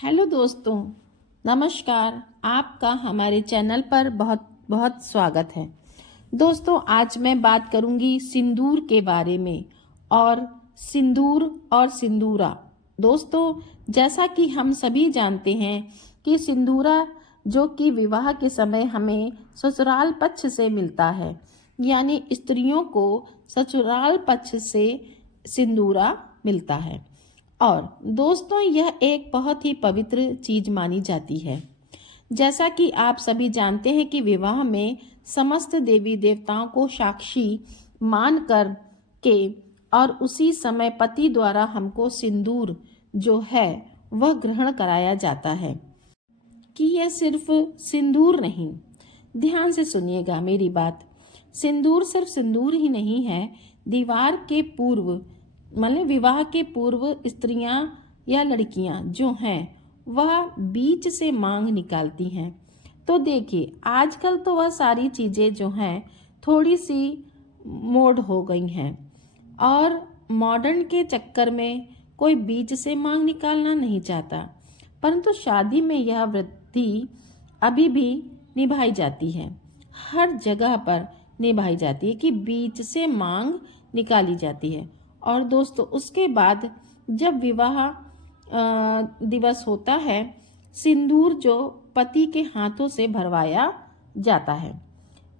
Hello दोस्तों, नमस्कार। आपका हमारे चैनल पर बहुत बहुत स्वागत है। दोस्तों, आज मैं बात करूंगी सिंदूर के बारे में और सिंदूर और सिंदूरा। दोस्तों, जैसा कि हम सभी जानते हैं कि सिंदूरा जो कि विवाह के समय हमें ससुराल पक्ष से मिलता है, यानी स्त्रियों को ससुराल पक्ष से सिंदूरा मिलता है। और दोस्तों, यह एक बहुत ही पवित्र चीज मानी जाती है। जैसा कि आप सभी जानते हैं कि विवाह में समस्त देवी देवताओं को साक्षी मान कर के और उसी समय पति द्वारा हमको सिंदूर जो है वह ग्रहण कराया जाता है। कि यह सिर्फ सिंदूर नहीं, ध्यान से सुनिएगा मेरी बात। सिंदूर सिर्फ सिंदूर ही नहीं है। दीवार के पूर्व मतलब विवाह के पूर्व स्त्रियां या लड़कियां जो हैं वह बीच से मांग निकालती हैं। तो देखिए, आजकल तो वह सारी चीज़ें जो हैं थोड़ी सी मोड हो गई हैं और मॉडर्न के चक्कर में कोई बीच से मांग निकालना नहीं चाहता, परंतु शादी में यह वृत्ति अभी भी निभाई जाती है। हर जगह पर निभाई जाती है कि बीच से मांग निकाली जाती है। और दोस्तों, उसके बाद जब विवाह दिवस होता है, सिंदूर जो पति के हाथों से भरवाया जाता है।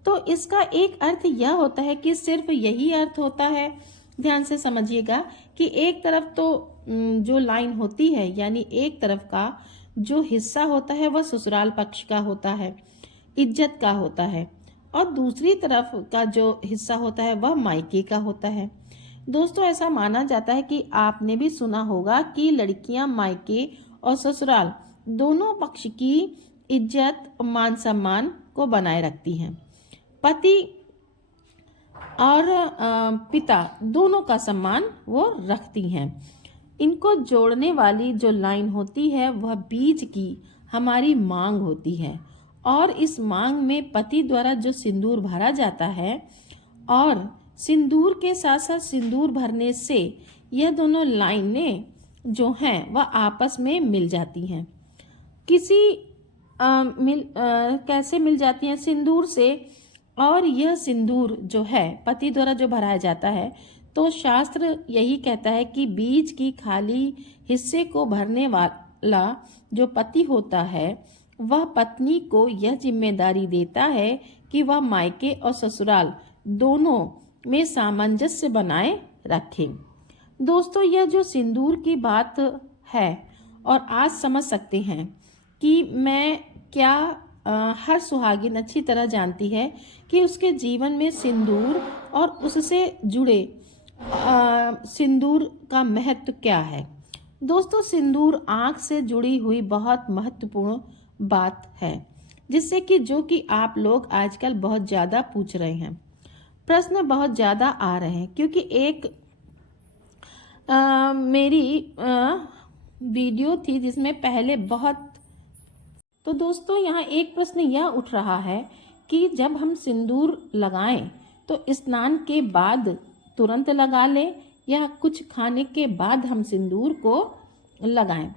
तो इसका एक अर्थ यह होता है कि सिर्फ यही अर्थ होता है, ध्यान से समझिएगा, कि एक तरफ तो जो लाइन होती है यानी एक तरफ का जो हिस्सा होता है वह ससुराल पक्ष का होता है, इज्जत का होता है, और दूसरी तरफ का जो हिस्सा होता है वह मायके का होता है। दोस्तों, ऐसा माना जाता है कि आपने भी सुना होगा कि लड़कियां मायके और ससुराल दोनों पक्ष की इज्जत मान सम्मान को बनाए रखती हैं। पति और पिता दोनों का सम्मान वो रखती हैं। इनको जोड़ने वाली जो लाइन होती है वह बीच की हमारी मांग होती है, और इस मांग में पति द्वारा जो सिंदूर भरा जाता है और सिंदूर के साथ साथ सिंदूर भरने से यह दोनों लाइनें जो हैं वह आपस में मिल जाती हैं। कैसे मिल जाती हैं? सिंदूर से। और यह सिंदूर जो है पति द्वारा जो भराया जाता है, तो शास्त्र यही कहता है कि बीच की खाली हिस्से को भरने वाला जो पति होता है वह पत्नी को यह जिम्मेदारी देता है कि वह मायके और ससुराल दोनों में सामंजस्य बनाए रखें। दोस्तों, यह जो सिंदूर की बात है, और आज समझ सकते हैं कि मैं क्या हर सुहागिन अच्छी तरह जानती है कि उसके जीवन में सिंदूर और उससे जुड़े सिंदूर का महत्व क्या है। दोस्तों, सिंदूर आँख से जुड़ी हुई बहुत महत्वपूर्ण बात है, जिससे कि जो कि आप लोग आजकल बहुत ज़्यादा पूछ रहे हैं, प्रश्न बहुत ज़्यादा आ रहे हैं, क्योंकि एक मेरी वीडियो थी जिसमें पहले बहुत। तो दोस्तों, यहाँ एक प्रश्न यह उठ रहा है कि जब हम सिंदूर लगाएं तो स्नान के बाद तुरंत लगा लें या कुछ खाने के बाद हम सिंदूर को लगाएं।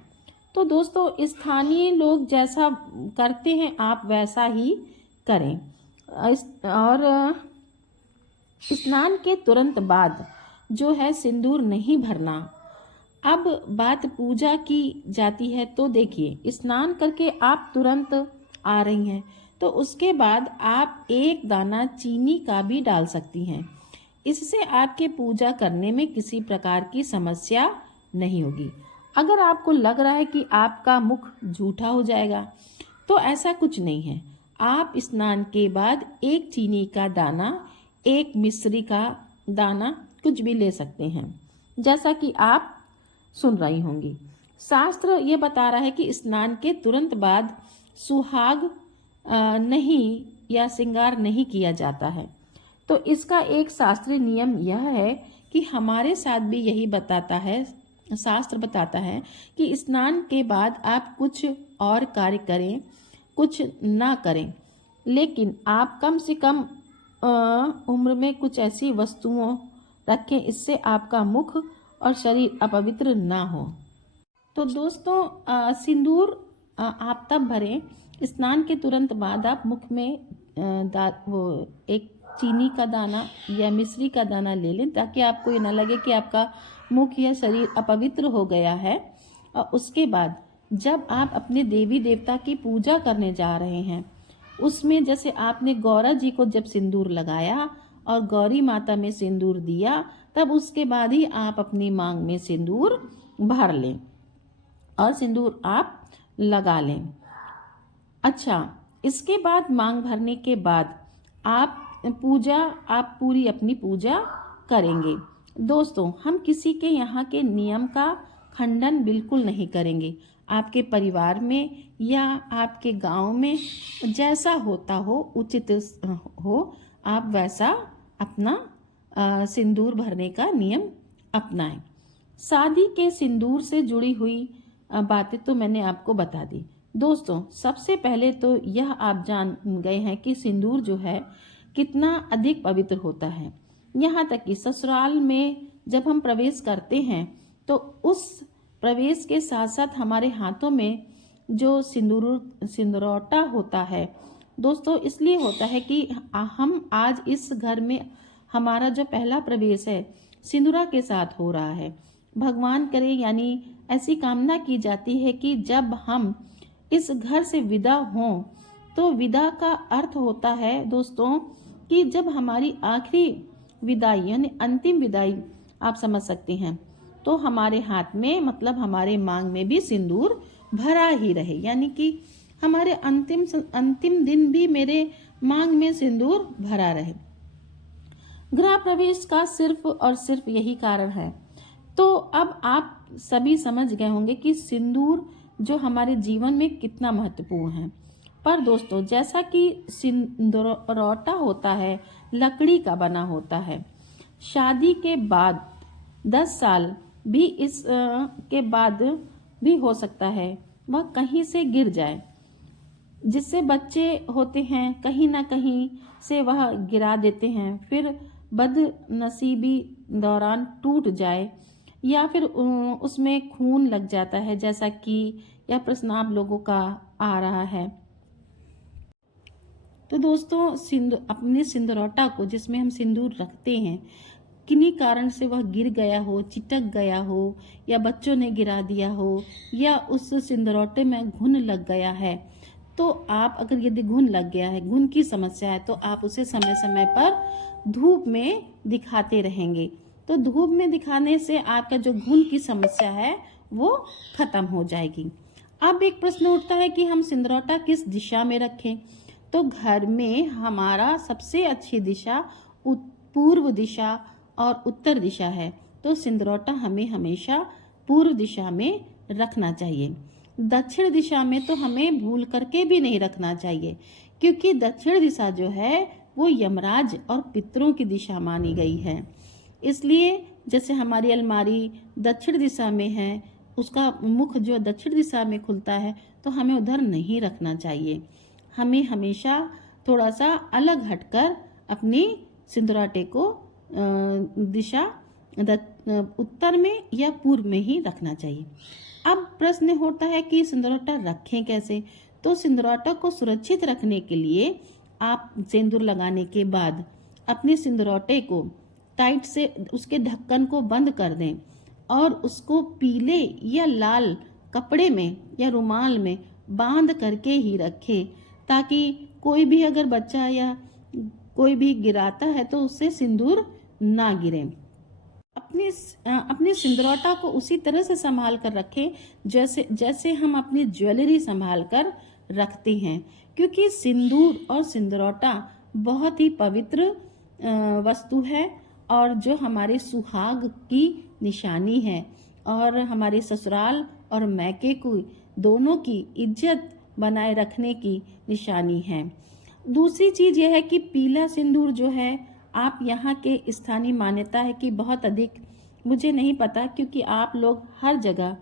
तो दोस्तों, स्थानीय लोग जैसा करते हैं आप वैसा ही करें। और स्नान के तुरंत बाद जो है सिंदूर नहीं भरना। अब बात पूजा की जाती है, तो देखिए, स्नान करके आप तुरंत आ रही हैं तो उसके बाद आप एक दाना चीनी का भी डाल सकती हैं। इससे आपके पूजा करने में किसी प्रकार की समस्या नहीं होगी। अगर आपको लग रहा है कि आपका मुख झूठा हो जाएगा, तो ऐसा कुछ नहीं है। आप स्नान के बाद एक चीनी का दाना, एक मिश्री का दाना, कुछ भी ले सकते हैं, जैसा कि आप सुन रही होंगी। शास्त्र ये बता रहा है कि स्नान के तुरंत बाद सुहाग नहीं या श्रृंगार नहीं किया जाता है। तो इसका एक शास्त्रीय नियम यह है कि हमारे साथ भी यही बताता है, शास्त्र बताता है कि स्नान के बाद आप कुछ और कार्य करें, कुछ ना करें, लेकिन आप कम से कम उम्र में कुछ ऐसी वस्तुओं रखें इससे आपका मुख और शरीर अपवित्र ना हो। तो दोस्तों सिंदूर आप तब भरें, स्नान के तुरंत बाद आप मुख में वो एक चीनी का दाना या मिश्री का दाना ले लें, ताकि आपको ये ना लगे कि आपका मुख या शरीर अपवित्र हो गया है। और उसके बाद जब आप अपने देवी देवता की पूजा करने जा रहे हैं, उसमें जैसे आपने गौरा जी को जब सिंदूर लगाया और गौरी माता में सिंदूर दिया, तब उसके बाद ही आप अपनी मांग में सिंदूर भर लें और सिंदूर आप लगा लें। अच्छा, इसके बाद मांग भरने के बाद आप पूरी अपनी पूजा करेंगे। दोस्तों, हम किसी के यहाँ के नियम का खंडन बिल्कुल नहीं करेंगे। आपके परिवार में या आपके गांव में जैसा होता हो, उचित हो, आप वैसा अपना सिंदूर भरने का नियम अपनाएं। शादी के सिंदूर से जुड़ी हुई बातें तो मैंने आपको बता दी। दोस्तों, सबसे पहले तो यह आप जान गए हैं कि सिंदूर जो है कितना अधिक पवित्र होता है। यहाँ तक कि ससुराल में जब हम प्रवेश करते हैं तो उस प्रवेश के साथ साथ हमारे हाथों में जो सिंदूरौटा होता है दोस्तों, इसलिए होता है कि हम आज इस घर में हमारा जो पहला प्रवेश है सिंदूरा के साथ हो रहा है। भगवान करे, यानी ऐसी कामना की जाती है कि जब हम इस घर से विदा हों, तो विदा का अर्थ होता है दोस्तों कि जब हमारी आखिरी विदाई यानी अंतिम विदाई आप समझ सकते हैं, तो हमारे हाथ में मतलब हमारे मांग में भी सिंदूर भरा ही रहे, यानी कि हमारे अंतिम दिन भी मेरे मांग में सिंदूर भरा रहे। गृह प्रवेश का सिर्फ और सिर्फ यही कारण है। तो अब आप सभी समझ गए होंगे कि सिंदूर जो हमारे जीवन में कितना महत्वपूर्ण है। पर दोस्तों, जैसा कि सिंदूरौटा होता है लकड़ी का बना होता है, शादी के बाद 10 साल भी के बाद भी हो सकता है वह कहीं से गिर जाए, जिससे बच्चे होते हैं कहीं ना कहीं से वह गिरा देते हैं, फिर बदनसीबी दौरान टूट जाए या फिर उसमें खून लग जाता है, जैसा कि यह प्रश्न आप लोगों का आ रहा है। तो दोस्तों, अपने सिंदूरौटा को जिसमें हम सिंदूर रखते हैं, किन्हीं कारण से वह गिर गया हो, चिटक गया हो, या बच्चों ने गिरा दिया हो, या उस सिंदूरौटे में घुन लग गया है, तो आप अगर यदि घुन लग गया है, घुन की समस्या है, तो आप उसे समय समय पर धूप में दिखाते रहेंगे। तो धूप में दिखाने से आपका जो घुन की समस्या है वो खत्म हो जाएगी। अब एक प्रश्न उठता है कि हम सिंदूरौटा किस दिशा में रखें। तो घर में हमारा सबसे अच्छी दिशा पूर्व दिशा और उत्तर दिशा है, तो सिंदूरौटा हमें हमेशा पूर्व दिशा में रखना चाहिए। दक्षिण दिशा में तो हमें भूल करके भी नहीं रखना चाहिए, क्योंकि दक्षिण दिशा जो है वो यमराज और पितरों की दिशा मानी गई है। इसलिए जैसे हमारी अलमारी दक्षिण दिशा में है, उसका मुख जो दक्षिण दिशा में खुलता है, तो हमें उधर नहीं रखना चाहिए। हमें हमेशा थोड़ा सा अलग हटकर अपनी सिंदूराटे को दिशा उत्तर में या पूर्व में ही रखना चाहिए। अब प्रश्न होता है कि सिंदूराटा रखें कैसे। तो सिंदूराटा को सुरक्षित रखने के लिए आप सिंदूर लगाने के बाद अपने सिंदूराटे को टाइट से उसके ढक्कन को बंद कर दें और उसको पीले या लाल कपड़े में या रुमाल में बांध करके ही रखें, ताकि कोई भी अगर बच्चा या कोई भी गिराता है तो उससे सिंदूर ना गिरे। अपने सिंदूराटा को उसी तरह से संभाल कर रखें जैसे हम अपनी ज्वेलरी संभाल कर रखते हैं, क्योंकि सिंदूर और सिंदूराटा बहुत ही पवित्र वस्तु है और जो हमारे सुहाग की निशानी है और हमारे ससुराल और मैके को दोनों की इज्जत बनाए रखने की निशानी है। दूसरी चीज़ यह है कि पीला सिंदूर जो है आप यहाँ के स्थानीय मान्यता है कि बहुत अधिक, मुझे नहीं पता क्योंकि आप लोग हर जगह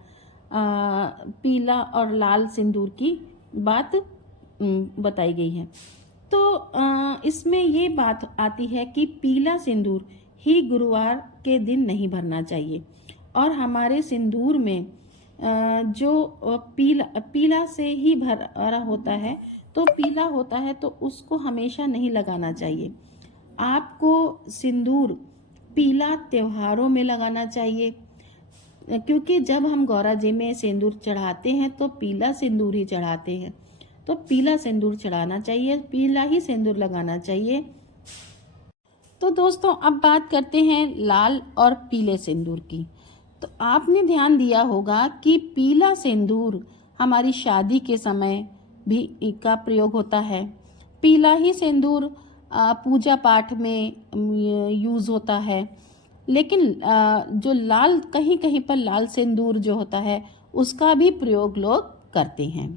पीला और लाल सिंदूर की बात बताई गई है। तो इसमें ये बात आती है कि पीला सिंदूर ही गुरुवार के दिन नहीं भरना चाहिए और हमारे सिंदूर में जो पीला पीला से ही भरा होता है, तो पीला होता है तो उसको हमेशा नहीं लगाना चाहिए। आपको सिंदूर पीला त्योहारों में लगाना चाहिए, क्योंकि जब हम गौरा जी में सिंदूर चढ़ाते हैं तो पीला सिंदूर ही चढ़ाते हैं। तो पीला सिंदूर चढ़ाना चाहिए, पीला ही सिंदूर लगाना चाहिए। तो दोस्तों अब बात करते हैं लाल और पीले सिंदूर की। तो आपने ध्यान दिया होगा कि पीला सिंदूर हमारी शादी के समय भी का प्रयोग होता है। पीला ही सिंदूर पूजा पाठ में यूज़ होता है। लेकिन जो लाल, कहीं कहीं पर लाल सिंदूर जो होता है उसका भी प्रयोग लोग करते हैं।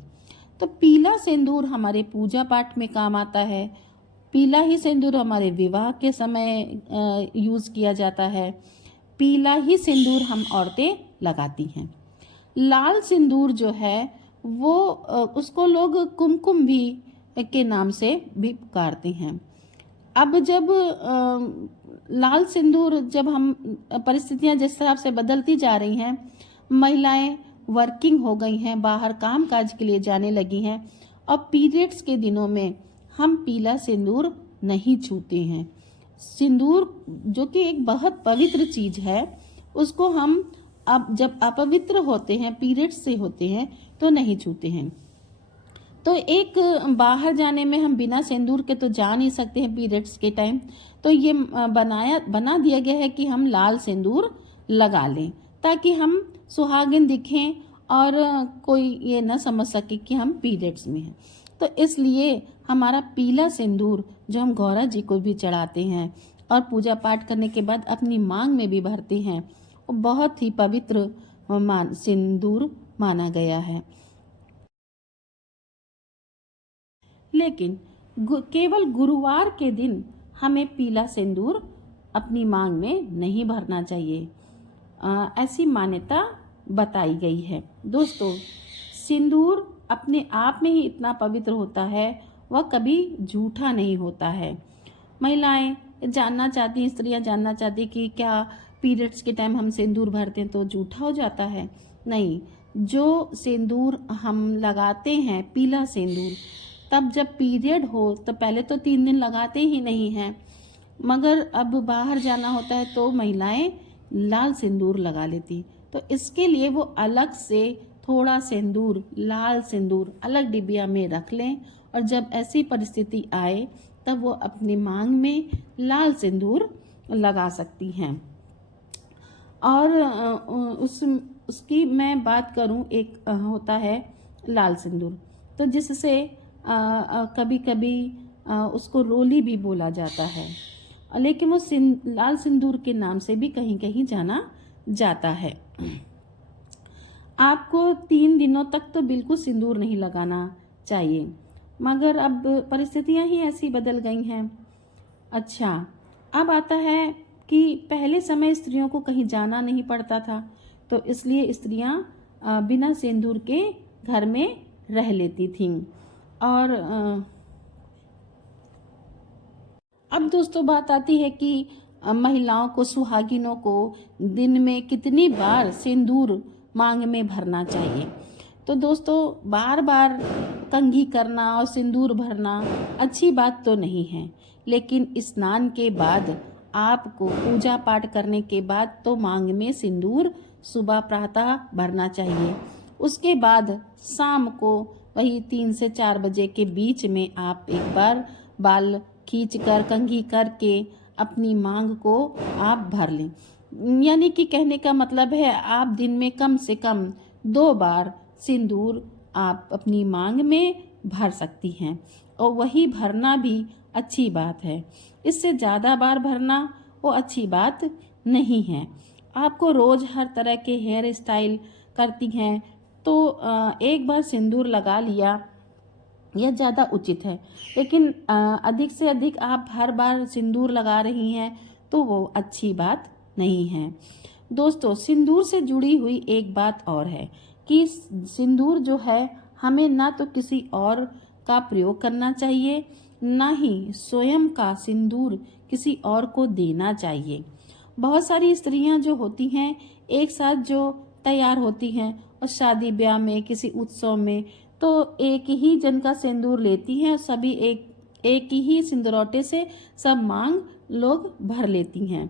तो पीला सिंदूर हमारे पूजा पाठ में काम आता है। पीला ही सिंदूर हमारे विवाह के समय यूज़ किया जाता है। पीला ही सिंदूर हम औरतें लगाती हैं। लाल सिंदूर जो है वो उसको लोग कुमकुम भी के नाम से भी पुकारते हैं। अब जब लाल सिंदूर, जब हम परिस्थितियां जिस हिसाब से बदलती जा रही हैं, महिलाएं वर्किंग हो गई हैं, बाहर काम काज के लिए जाने लगी हैं, और पीरियड्स के दिनों में हम पीला सिंदूर नहीं छूते हैं। सिंदूर जो कि एक बहुत पवित्र चीज है, उसको हम अब जब अपवित्र होते हैं, पीरियड्स से होते हैं, तो नहीं छूते हैं। तो एक बाहर जाने में हम बिना सिंदूर के तो जा नहीं सकते हैं पीरियड्स के टाइम। तो ये बना दिया गया है कि हम लाल सिंदूर लगा लें, ताकि हम सुहागिन दिखें और कोई ये ना समझ सके कि हम पीरियड्स में हैं। तो इसलिए हमारा पीला सिंदूर जो हम गौरा जी को भी चढ़ाते हैं और पूजा पाठ करने के बाद अपनी मांग में भी भरते हैं, वो बहुत ही पवित्र सिंदूर माना गया है। लेकिन केवल गुरुवार के दिन हमें पीला सिंदूर अपनी मांग में नहीं भरना चाहिए, ऐसी मान्यता बताई गई है। दोस्तों, सिंदूर अपने आप में ही इतना पवित्र होता है, वह कभी झूठा नहीं होता है। महिलाएं जानना चाहती हैं, स्त्रियां जानना चाहती कि क्या पीरियड्स के टाइम हम सिंदूर भरते हैं तो झूठा हो जाता है? नहीं, जो सिंदूर हम लगाते हैं पीला सिंदूर, तब जब पीरियड हो तो पहले तो 3 दिन लगाते ही नहीं हैं, मगर अब बाहर जाना होता है तो महिलाएं लाल सिंदूर लगा लेती। तो इसके लिए वो अलग से थोड़ा सिंदूर, लाल सिंदूर अलग डिबिया में रख लें, और जब ऐसी परिस्थिति आए तब वो अपनी मांग में लाल सिंदूर लगा सकती हैं। और उसकी मैं बात करूं, एक होता है लाल सिंदूर, तो जिससे कभी कभी उसको रोली भी बोला जाता है, लेकिन वो लाल सिंदूर के नाम से भी कहीं कहीं जाना जाता है। आपको 3 दिनों तक तो बिल्कुल सिंदूर नहीं लगाना चाहिए, मगर अब परिस्थितियां ही ऐसी बदल गई हैं। अच्छा, अब आता है कि पहले समय स्त्रियों को कहीं जाना नहीं पड़ता था, तो इसलिए स्त्रियां बिना सिंदूर के घर में रह लेती थीं। और अब दोस्तों बात आती है कि महिलाओं को, सुहागिनों को दिन में कितनी बार सिंदूर मांग में भरना चाहिए। तो दोस्तों, बार बार कंघी करना और सिंदूर भरना अच्छी बात तो नहीं है, लेकिन स्नान के बाद, आपको पूजा पाठ करने के बाद तो मांग में सिंदूर सुबह प्रातः भरना चाहिए। उसके बाद शाम को वही 3 से 4 बजे के बीच में आप एक बार बाल खींच कर, कंघी करके अपनी मांग को आप भर लें। यानी कि कहने का मतलब है, आप दिन में कम से कम 2 बार सिंदूर आप अपनी मांग में भर सकती हैं, और वही भरना भी अच्छी बात है। इससे ज़्यादा बार भरना वो अच्छी बात नहीं है। आपको रोज़ हर तरह के हेयर स्टाइल करती हैं तो एक बार सिंदूर लगा लिया, यह ज़्यादा उचित है। लेकिन अधिक से अधिक आप हर बार सिंदूर लगा रही हैं तो वो अच्छी बात नहीं है। दोस्तों, सिंदूर से जुड़ी हुई एक बात और है कि सिंदूर जो है, हमें ना तो किसी और का प्रयोग करना चाहिए, ना ही स्वयं का सिंदूर किसी और को देना चाहिए। बहुत सारी स्त्रियां जो होती हैं, एक साथ जो तैयार होती हैं और शादी ब्याह में, किसी उत्सव में तो एक ही जन का सिंदूर लेती हैं, सभी एक ही सिंदूरौटे से सब मांग लोग भर लेती हैं।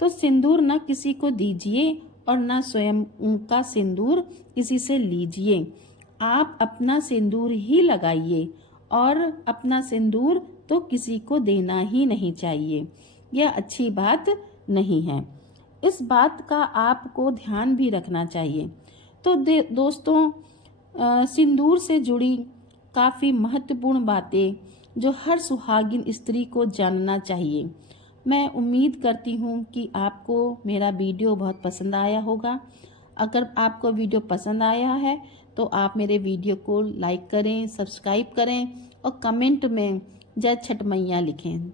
तो सिंदूर न किसी को दीजिए और न स्वयं उनका सिंदूर किसी से लीजिए। आप अपना सिंदूर ही लगाइए और अपना सिंदूर तो किसी को देना ही नहीं चाहिए। यह अच्छी बात नहीं है। इस बात का आपको ध्यान भी रखना चाहिए। तो दोस्तों, सिंदूर से जुड़ी काफ़ी महत्वपूर्ण बातें जो हर सुहागिन स्त्री को जानना चाहिए। मैं उम्मीद करती हूँ कि आपको मेरा वीडियो बहुत पसंद आया होगा। अगर आपको वीडियो पसंद आया है तो आप मेरे वीडियो को लाइक करें, सब्सक्राइब करें और कमेंट में जय छठ मैया लिखें।